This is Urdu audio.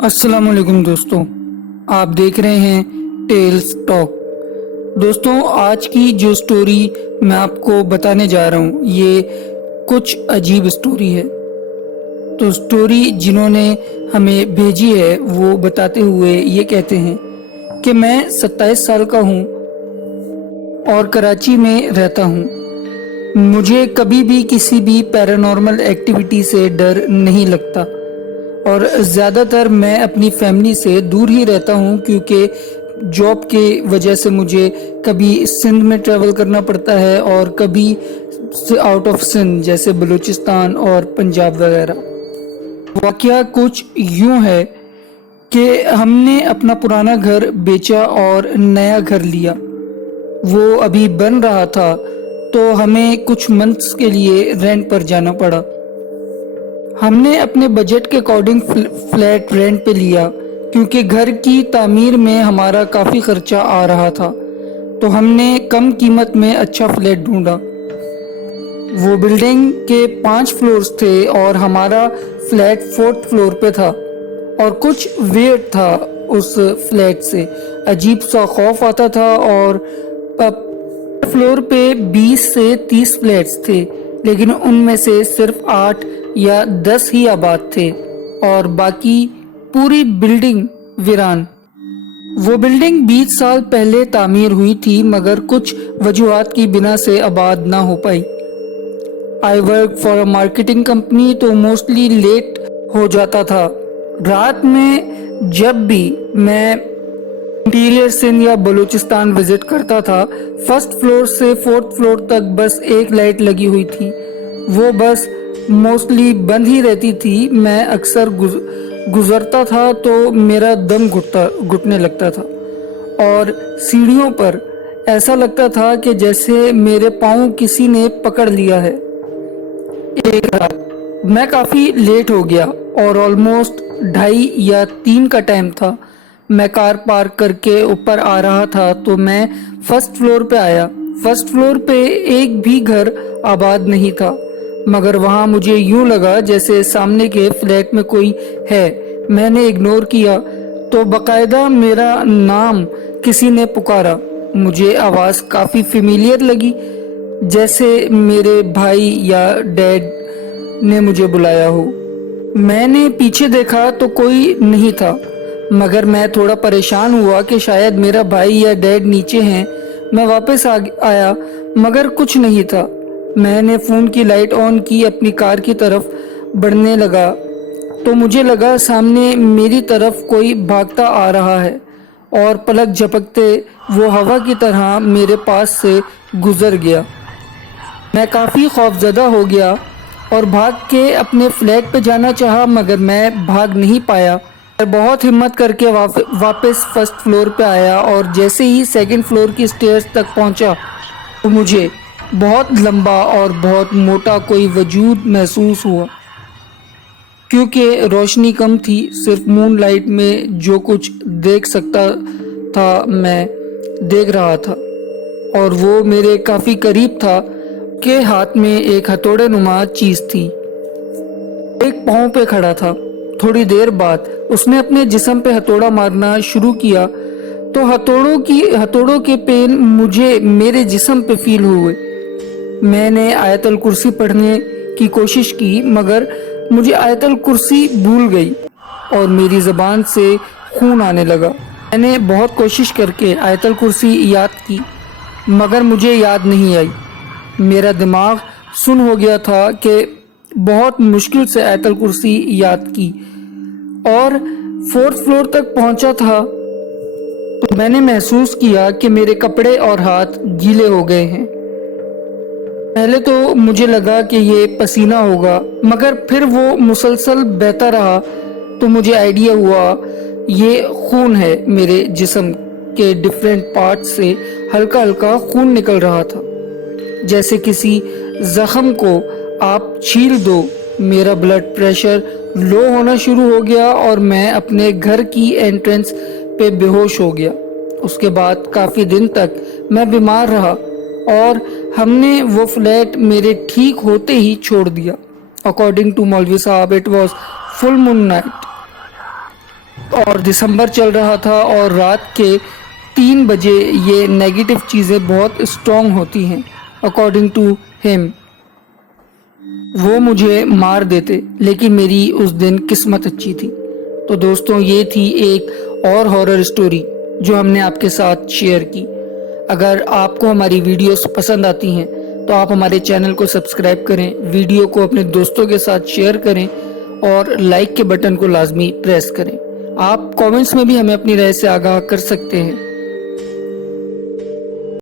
السلام علیکم دوستوں، آپ دیکھ رہے ہیں ٹیلز ٹاک۔ دوستوں، آج کی جو سٹوری میں آپ کو بتانے جا رہا ہوں یہ کچھ عجیب سٹوری ہے۔ تو سٹوری جنہوں نے ہمیں بھیجی ہے وہ بتاتے ہوئے یہ کہتے ہیں کہ میں 27 سال کا ہوں اور کراچی میں رہتا ہوں۔ مجھے کبھی بھی کسی بھی پیرانارمل ایکٹیویٹی سے ڈر نہیں لگتا اور زیادہ تر میں اپنی فیملی سے دور ہی رہتا ہوں کیونکہ جاب کی وجہ سے مجھے کبھی سندھ میں ٹریول کرنا پڑتا ہے اور کبھی آؤٹ آف سندھ جیسے بلوچستان اور پنجاب وغیرہ۔ واقعہ کچھ یوں ہے کہ ہم نے اپنا پرانا گھر بیچا اور نیا گھر لیا۔ وہ ابھی بن رہا تھا تو ہمیں کچھ منتھس کے لیے رینٹ پر جانا پڑا۔ ہم نے اپنے بجٹ کے اکارڈنگ فلیٹ رینٹ پہ لیا کیونکہ گھر کی تعمیر میں ہمارا کافی خرچہ آ رہا تھا، تو ہم نے کم قیمت میں اچھا فلیٹ ڈھونڈا۔ وہ بلڈنگ کے 5 فلورز تھے اور ہمارا فلیٹ 4تھ فلور پہ تھا، اور کچھ ویئرڈ تھا اس فلیٹ سے، عجیب سا خوف آتا تھا۔ اور فلور پہ 20 سے 30 فلیٹس تھے، لیکن ان میں سے صرف 8 یا 10 ہی آباد تھے اور باقی پوری بلڈنگ ویران۔ وہ بلڈنگ 20 سال پہلے تعمیر ہوئی تھی مگر کچھ وجوہات کی بنا سے آباد نہ ہو پائی۔ I work for a marketing company, تو موسٹلی لیٹ ہو جاتا تھا۔ رات میں جب بھی میں انٹیریئر سندھ یا بلوچستان وزٹ کرتا تھا، 1st فلور سے 4تھ فلور تک بس ایک لائٹ لگی ہوئی تھی، وہ بس موسٹلی بند ہی رہتی تھی۔ میں اکثر گزرتا تھا تو میرا دم گھٹنے لگتا تھا اور سیڑھیوں پر ایسا لگتا تھا کہ جیسے میرے پاؤں کسی نے پکڑ لیا ہے۔ ایک رات میں کافی لیٹ ہو گیا اور آلموسٹ 2:30 یا 3 کا ٹائم تھا۔ میں کار پارک کر کے اوپر آ رہا تھا تو میں 1st فلور پہ آیا۔ 1st فلور پہ ایک بھی گھر آباد نہیں تھا، مگر وہاں مجھے یوں لگا جیسے سامنے کے فلیٹ میں کوئی ہے۔ میں نے اگنور کیا تو باقاعدہ میرا نام کسی نے پکارا۔ مجھے آواز کافی فیملیئر لگی، جیسے میرے بھائی یا ڈیڈ نے مجھے بلایا ہو۔ میں نے پیچھے دیکھا تو کوئی نہیں تھا، مگر میں تھوڑا پریشان ہوا کہ شاید میرا بھائی یا ڈیڈ نیچے ہیں۔ میں واپس آیا مگر کچھ نہیں تھا۔ میں نے فون کی لائٹ آن کی، اپنی کار کی طرف بڑھنے لگا تو مجھے لگا سامنے میری طرف کوئی بھاگتا آ رہا ہے، اور پلک جھپکتے وہ ہوا کی طرح میرے پاس سے گزر گیا۔ میں کافی خوفزدہ ہو گیا اور بھاگ کے اپنے فلیٹ پہ جانا چاہا مگر میں بھاگ نہیں پایا۔ میں بہت ہمت کر کے واپس 1st فلور پہ آیا اور جیسے ہی 2nd فلور کی سٹیئرز تک پہنچا تو مجھے بہت لمبا اور بہت موٹا کوئی وجود محسوس ہوا۔ کیونکہ روشنی کم تھی، صرف مون لائٹ میں جو کچھ دیکھ سکتا تھا میں دیکھ رہا تھا، اور وہ میرے کافی قریب تھا کہ ہاتھ میں ایک ہتھوڑے نما چیز تھی۔ ایک پاؤں پہ کھڑا تھا۔ تھوڑی دیر بعد اس نے اپنے جسم پہ ہتھوڑا مارنا شروع کیا تو ہتھوڑوں کے پین مجھے میرے جسم پہ فیل ہوئے۔ میں نے آیت الکرسی پڑھنے کی کوشش کی مگر مجھے آیت الکرسی بھول گئی اور میری زبان سے خون آنے لگا۔ میں نے بہت کوشش کر کے آیت الکرسی یاد کی مگر مجھے یاد نہیں آئی۔ میرا دماغ سن ہو گیا تھا کہ بہت مشکل سے آیت الکرسی یاد کی، اور 4تھ فلور تک پہنچا تھا تو میں نے محسوس کیا کہ میرے کپڑے اور ہاتھ گیلے ہو گئے ہیں۔ پہلے تو مجھے لگا کہ یہ پسینہ ہوگا مگر پھر وہ مسلسل بہتا رہا تو مجھے آئیڈیا ہوا یہ خون ہے۔ میرے جسم کے ڈیفرنٹ پارٹ سے ہلکا ہلکا خون نکل رہا تھا، جیسے کسی زخم کو آپ چھیل دو۔ میرا بلڈ پریشر لو ہونا شروع ہو گیا اور میں اپنے گھر کی انٹرنس پہ بے ہوش ہو گیا۔ اس کے بعد کافی دن تک میں بیمار رہا اور ہم نے وہ فلیٹ میرے ٹھیک ہوتے ہی چھوڑ دیا۔ اکارڈنگ ٹو مولوی صاحب it was full moon night. اور دسمبر چل رہا تھا اور رات کے 3 بجے یہ نیگیٹو چیزیں بہت اسٹرانگ ہوتی ہیں اکارڈنگ ٹو ہم. وہ مجھے مار دیتے لیکن میری اس دن قسمت اچھی تھی. تو دوستوں یہ تھی ایک اور ہارر سٹوری جو ہم نے آپ کے ساتھ شیئر کی. اگر آپ کو ہماری ویڈیوز پسند آتی ہیں تو آپ ہمارے چینل کو سبسکرائب کریں، ویڈیو کو اپنے دوستوں کے ساتھ شیئر کریں اور لائک کے بٹن کو لازمی پریس کریں. آپ کامنٹس میں بھی ہمیں اپنی رائے سے آگاہ کر سکتے ہیں.